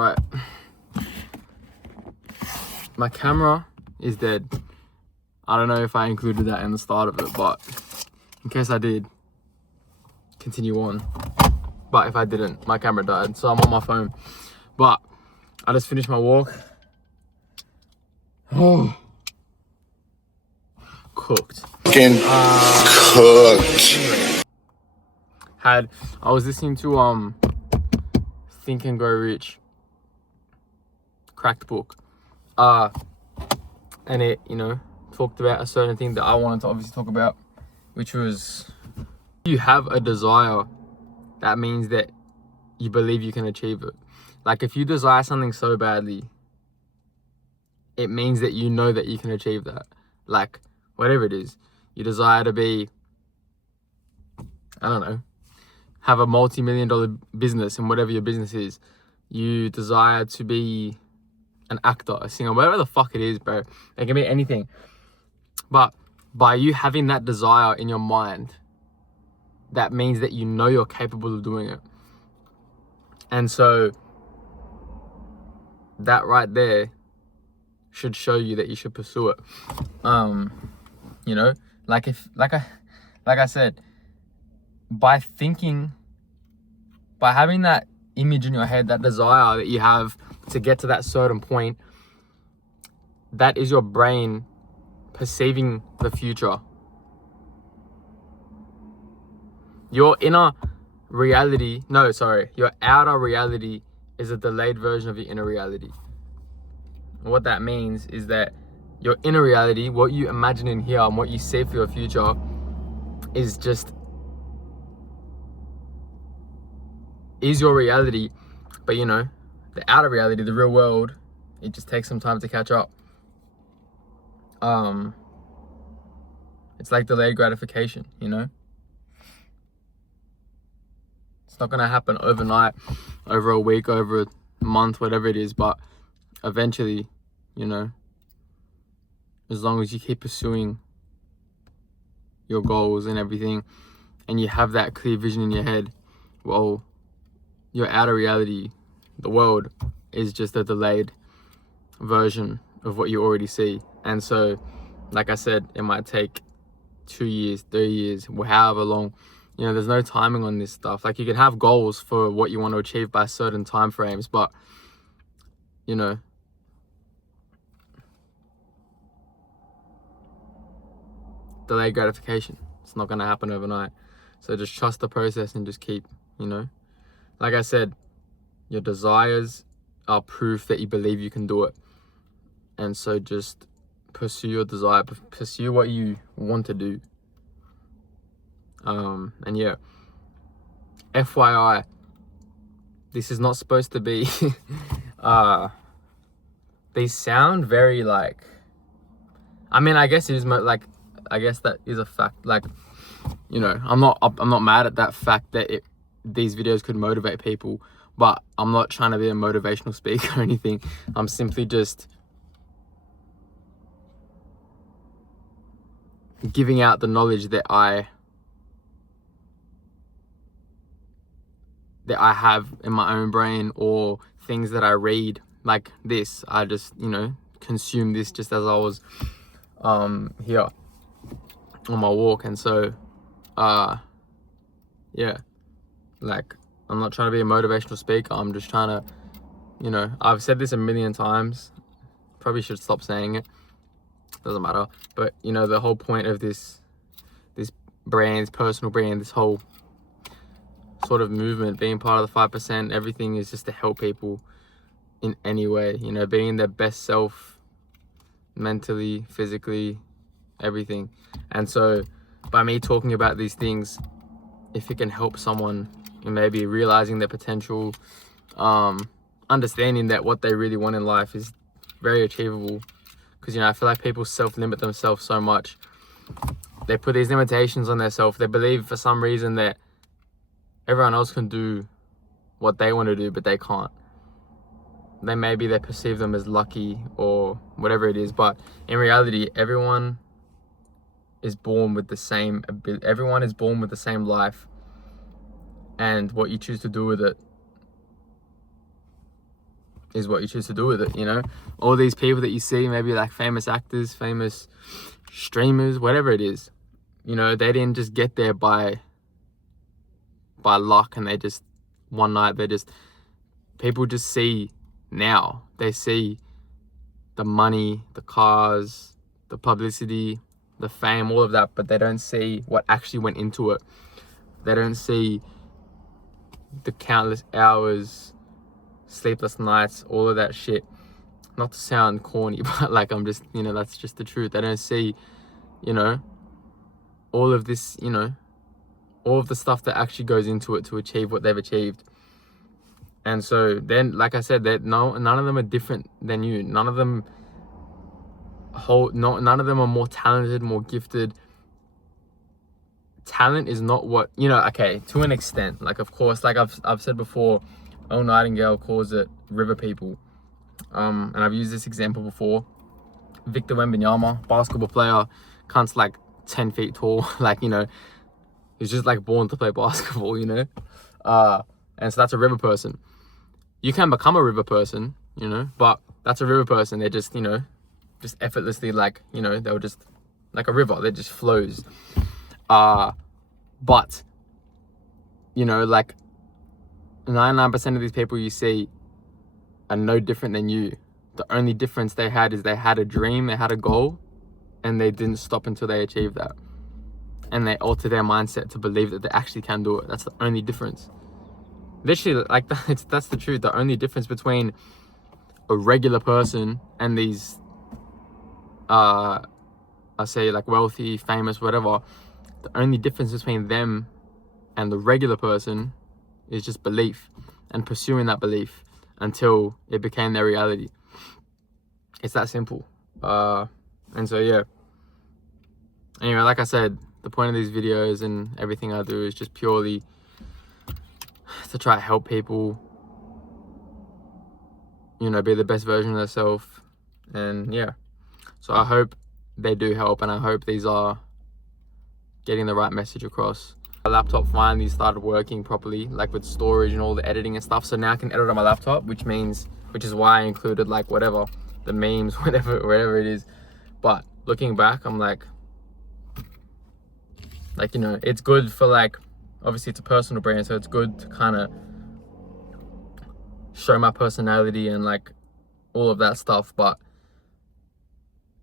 Right, my camera is dead. I don't know if I included that in the start of it, but in case I did, continue on. But if I didn't, my camera died, so I'm on my phone. But I just finished my walk. Oh, cooked. Cooked. I was listening to Think and Grow Rich, cracked book, and it, you know, talked about a certain thing that I wanted to obviously talk about, which was, if you have a desire, that means that you believe you can achieve it. Like, if you desire something so badly, it means that you know that you can achieve that. Like, whatever it is, you desire to be, I don't know, have a multi-million-dollar business, and whatever your business is, you desire to be an actor, a singer, whatever the fuck it is, bro. It can be anything. But by you having that desire in your mind, that means that you know you're capable of doing it. And so that right there should show you that you should pursue it. You know, like I said, by having that image in your head, that desire that you have to get to that certain point, that is your brain perceiving the future. Your outer reality is a delayed version of your inner reality. And what that means is that your inner reality, what you imagine in here and what you see for your future, is your reality. But you know, the outer reality, the real world, it just takes some time to catch up. It's like delayed gratification, you know? It's not gonna happen overnight, over a week, over a month, whatever it is, but eventually, you know, as long as you keep pursuing your goals and everything, and you have that clear vision in your head, well, your outer reality, the world, is just a delayed version of what you already see. And so, like I said, it might take 2 years, 3 years, however long. You know, there's no timing on this stuff. Like, you can have goals for what you want to achieve by certain time frames, but, you know, delayed gratification, it's not going to happen overnight. So just trust the process and just keep, you know, like I said, your desires are proof that you believe you can do it. And so just pursue your desire, pursue what you want to do. And yeah, FYI, this is not supposed to be they sound very like, I mean, I guess it is like, I guess that is a fact. Like, you know, I'm not mad at that fact that these videos could motivate people, but I'm not trying to be a motivational speaker or anything. I'm simply just giving out the knowledge that I have in my own brain, or things that I read, like this. I just, you know, consume this just as I was here on my walk. And so yeah, like, I'm not trying to be a motivational speaker. I'm just trying to, you know, I've said this a million times, probably should stop saying it, doesn't matter. But, you know, the whole point of this brand, personal brand, this whole sort of movement, being part of the 5%, everything is just to help people in any way, you know, being their best self, mentally, physically, everything. And so by me talking about these things, if it can help someone in maybe realizing their potential, understanding that what they really want in life is very achievable. Because, you know, I feel like people self-limit themselves so much. They put these limitations on themselves. They believe for some reason that everyone else can do what they want to do, but they can't. They perceive them as lucky or whatever it is, but in reality, everyone is born with the same ability. Everyone is born with the same life, and what you choose to do with it is what you choose to do with it, you know? All these people that you see, maybe like famous actors, famous streamers, whatever it is, you know, they didn't just get there by luck, and they just, one night, people just see now. They see the money, the cars, the publicity, the fame, all of that, but they don't see what actually went into it. They don't see the countless hours, sleepless nights, all of that shit. Not to sound corny, but like, I'm just, you know, that's just the truth. They don't see, you know, all of this, you know, all of the stuff that actually goes into it to achieve what they've achieved. And so then, like I said, that none of them are different than you. None of them none of them are more talented, more gifted. Talent is not what, you know, okay, to an extent. Like, of course, like I've said before, Earl Nightingale calls it river people. And I've used this example before. Victor Wembanyama, basketball player, cunt's like 10 feet tall. Like, you know, he's just like born to play basketball, you know? And so that's a river person. You can become a river person, you know, but that's a river person. They're just, you know, just effortlessly, like, you know, they were just like a river. That just flows. But, you know, like 99% of these people you see are no different than you. The only difference they had is they had a dream, they had a goal, and they didn't stop until they achieved that. And they altered their mindset to believe that they actually can do it. That's the only difference. Literally, like, that's the truth. The only difference between a regular person and these, I say, like, wealthy, famous, whatever, the only difference between them and the regular person is just belief and pursuing that belief until it became their reality. It's that simple. And so, yeah. Anyway, like I said, the point of these videos and everything I do is just purely to try to help people, you know, be the best version of themselves. And yeah, so I hope they do help, and I hope these are getting the right message across. My laptop finally started working properly, like with storage and all the editing and stuff. So now I can edit on my laptop, which is why I included like whatever, the memes, whatever it is. But looking back, I'm like, you know, it's good for, like, obviously it's a personal brand, so it's good to kind of show my personality and like all of that stuff, but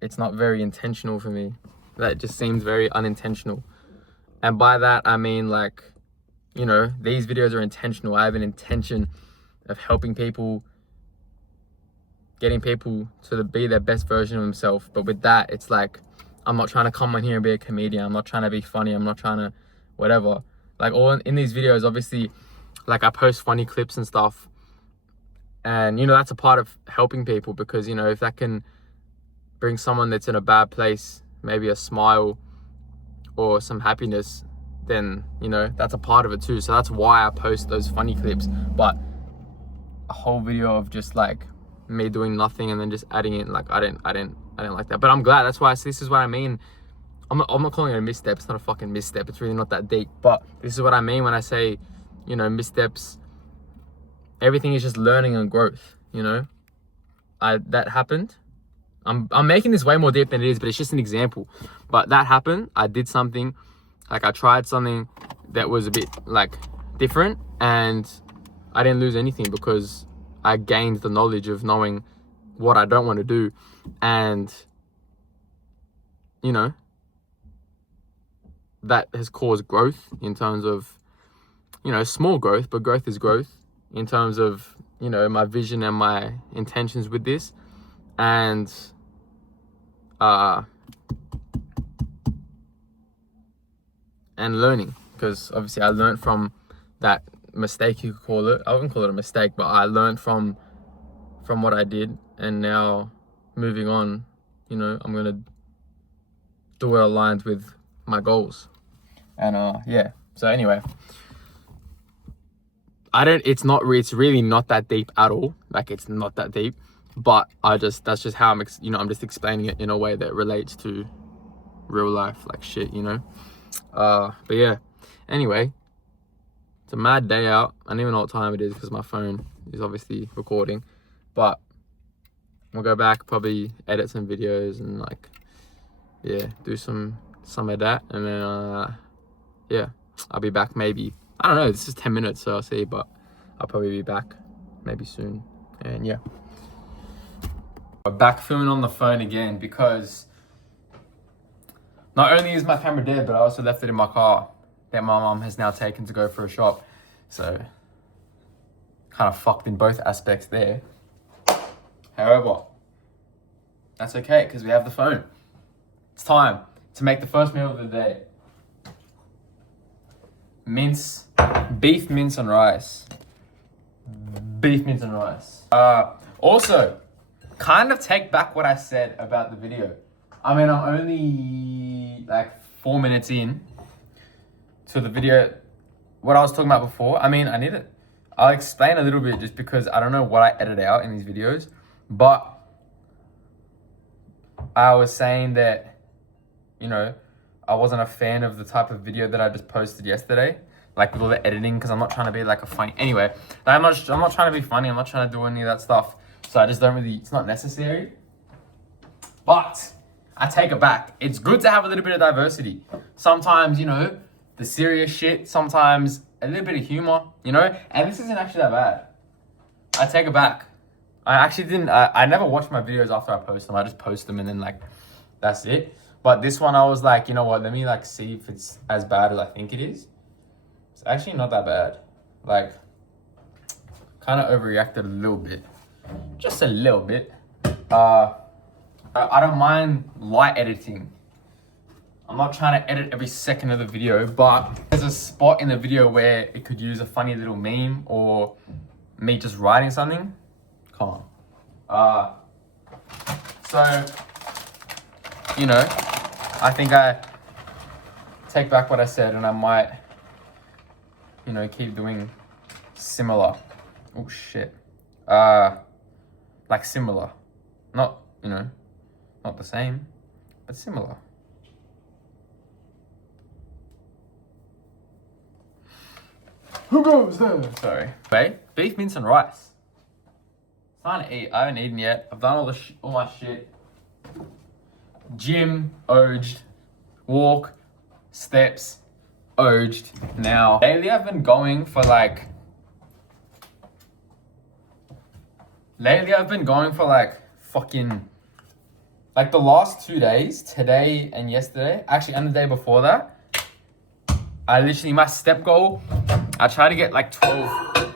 it's not very intentional for me. That just seems very unintentional. And by that, I mean, like, you know, these videos are intentional. I have an intention of helping people, getting people to be their best version of themselves. But with that, it's like, I'm not trying to come on here and be a comedian. I'm not trying to be funny. I'm not trying to whatever. Like, all in these videos, obviously, like, I post funny clips and stuff. And, you know, that's a part of helping people, because, you know, if that can bring someone that's in a bad place maybe a smile or some happiness, then, you know, that's a part of it too. So that's why I post those funny clips. But a whole video of just like me doing nothing and then just adding it, like, I didn't like that. But I'm glad. That's why this is what I mean. I'm not calling it a misstep. It's not a fucking misstep. It's really not that deep. But this is what I mean when I say, you know, missteps. Everything is just learning and growth, you know. That happened. I'm making this way more deep than it is, but it's just an example. But that happened. I did something, like I tried something that was a bit like different, and I didn't lose anything because I gained the knowledge of knowing what I don't want to do. And, you know, that has caused growth in terms of, you know, small growth, but growth is growth in terms of, you know, my vision and my intentions with this. And learning, because obviously I learned from that mistake, you could call it. I wouldn't call it a mistake, but I learned from what I did, and now moving on, you know, I'm gonna do it aligned with my goals. And yeah, so anyway, it's really not that deep at all. Like, it's not that deep. But that's just how I'm just explaining it in a way that relates to real life, like shit, you know. But yeah, anyway, it's a mad day out. I don't even know what time it is because my phone is obviously recording. But we'll go back, probably edit some videos and like, yeah, do some of that. And then, yeah, I'll be back maybe. I don't know, this is 10 minutes, so I'll see, but I'll probably be back maybe soon. And yeah. We're back filming on the phone again because not only is my camera dead, but I also left it in my car that my mom has now taken to go for a shop. So, kind of fucked in both aspects there. However, that's okay because we have the phone. It's time to make the first meal of the day. Beef mince and rice. Beef mince and rice. Also, kind of take back what I said about the video. I mean, I'm only like 4 minutes in to the video. What I was talking about before, I mean, I'll explain a little bit just because I don't know what I edit out in these videos, but I was saying that, you know, I wasn't a fan of the type of video that I just posted yesterday, like with all the editing, because I'm not trying to be like a funny, anyway, I'm not trying to be funny, I'm not trying to do any of that stuff, so I just don't really, it's not necessary, but I take it back. It's good to have a little bit of diversity. Sometimes, you know, the serious shit, sometimes a little bit of humor, you know, and this isn't actually that bad. I take it back. I actually didn't, I never watch my videos after I post them. I just post them and then like, that's it. But this one I was like, you know what, let me like see if it's as bad as I think it is. It's actually not that bad. Like, kind of overreacted a little bit. Just a little bit. I don't mind light editing. I'm not trying to edit every second of the video, but there's a spot in the video where it could use a funny little meme or me just writing something. Come on. So, you know, I think I take back what I said and I might, you know, keep doing similar. Oh shit. Like similar. Not, you know, not the same, but similar. Who goes there? Sorry. Okay, beef mince and rice. Time to eat. I haven't eaten yet. I've done all my shit. Gym, urged. Walk, steps, urged. Now, lately I've been going for like fucking, like the last 2 days, today and yesterday, actually, and the day before that, I literally, my step goal, I try to get like 12,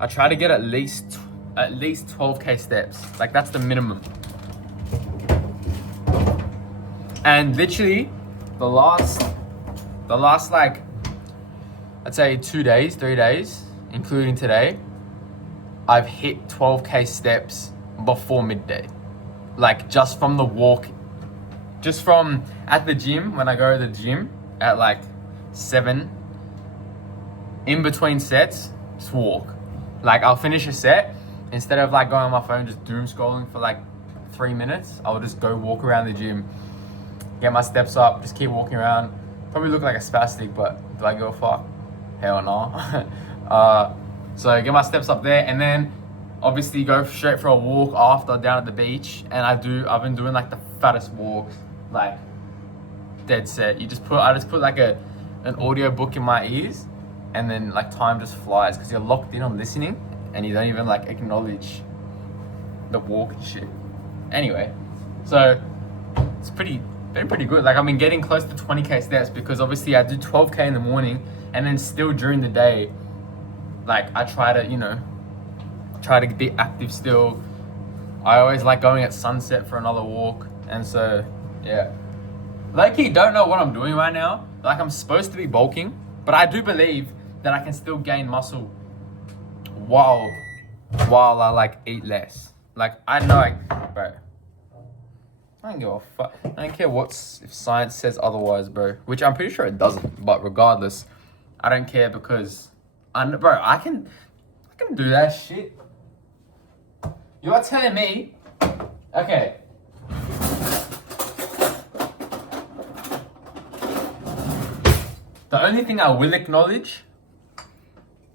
I try to get at least 12K steps. Like that's the minimum. And literally, the last like, I'd say 2 days, 3 days, including today, I've hit 12K steps before midday. Like just from the walk, just from at the gym, when I go to the gym at like 7, in between sets, just walk. Like I'll finish a set, instead of like going on my phone, just doom scrolling for like 3 minutes, I'll just go walk around the gym, get my steps up, just keep walking around. Probably look like a spastic, but do I give a fuck? Hell no. So get my steps up there and then obviously go straight for a walk after down at the beach. And I've been doing like the fattest walks, like dead set. I just put like an audio book in my ears and then like time just flies because you're locked in on listening and you don't even like acknowledge the walk and shit. Anyway, so it's been pretty good. Like I've been getting close to 20K steps because obviously I do 12K in the morning and then still during the day, like I try to be active still. I always like going at sunset for another walk. And so, yeah. Low-key don't know what I'm doing right now. Like I'm supposed to be bulking, but I do believe that I can still gain muscle while I like eat less. Like I know, like, bro, I don't give a fuck. I don't care if science says otherwise, bro. Which I'm pretty sure it doesn't. But regardless, I don't care because, I can do that shit. You're telling me, okay. The only thing I will acknowledge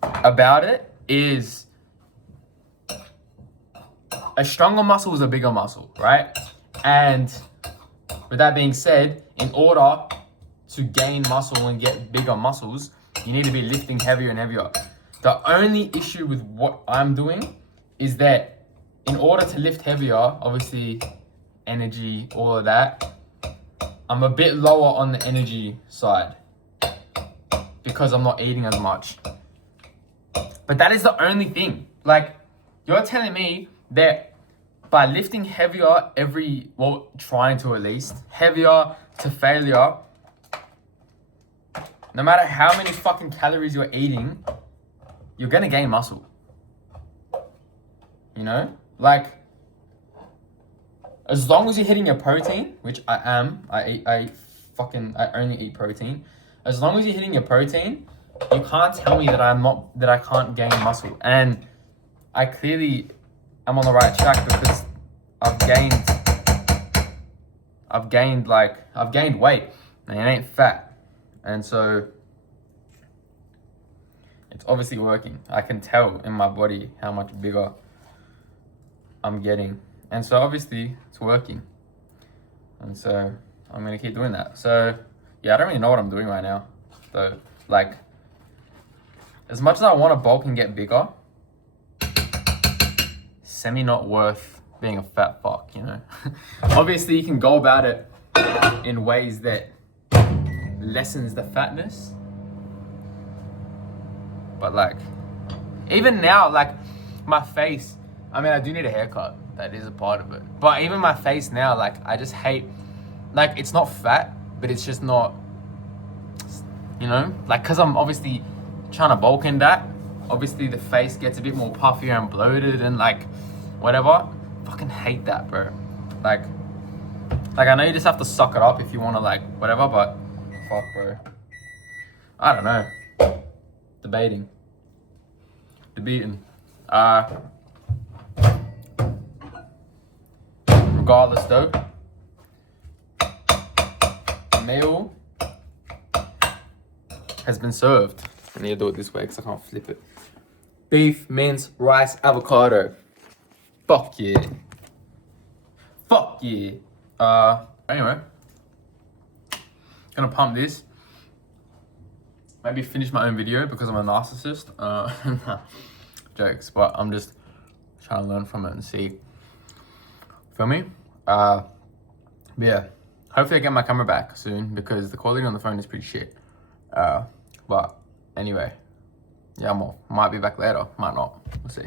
about it is a stronger muscle is a bigger muscle, right? And with that being said, in order to gain muscle and get bigger muscles, you need to be lifting heavier and heavier. The only issue with what I'm doing is that in order to lift heavier, obviously energy, all of that, I'm a bit lower on the energy side because I'm not eating as much. But that is the only thing. Like, you're telling me that by lifting heavier trying to at least, heavier to failure, no matter how many fucking calories you're eating, you're gonna gain muscle. You know? Like, as long as you're hitting your protein, which I am, I only eat protein. As long as you're hitting your protein, you can't tell me that I can't gain muscle. And I clearly am on the right track because I've gained weight and it ain't fat. And so it's obviously working. I can tell in my body how much bigger I'm getting. And so obviously it's working. And so I'm gonna keep doing that. So yeah, I don't really know what I'm doing right now. So like, as much as I want to bulk and get bigger, semi not worth being a fat fuck, you know? Obviously you can go about it in ways that lessens the fatness. But like, even now, like my face, I mean, I do need a haircut. That is a part of it. But even my face now, like, I just hate, like, it's not fat, but it's just not, you know? Like, because I'm obviously trying to bulk in that, obviously the face gets a bit more puffier and bloated and, like, whatever. Fucking hate that, bro. Like, I know you just have to suck it up if you want to, like, whatever, but fuck, bro. I don't know. Debating. Regardless though, the meal has been served. I need to do it this way because I can't flip it. Beef, mince, rice, avocado. Fuck yeah. Fuck yeah. Anyway, gonna pump this. Maybe finish my own video because I'm a narcissist. Jokes, but I'm just trying to learn from it and see. Feel me? Yeah. Hopefully I get my camera back soon because the quality on the phone is pretty shit. But anyway, yeah, I'm off. Might be back later, might not. We'll see.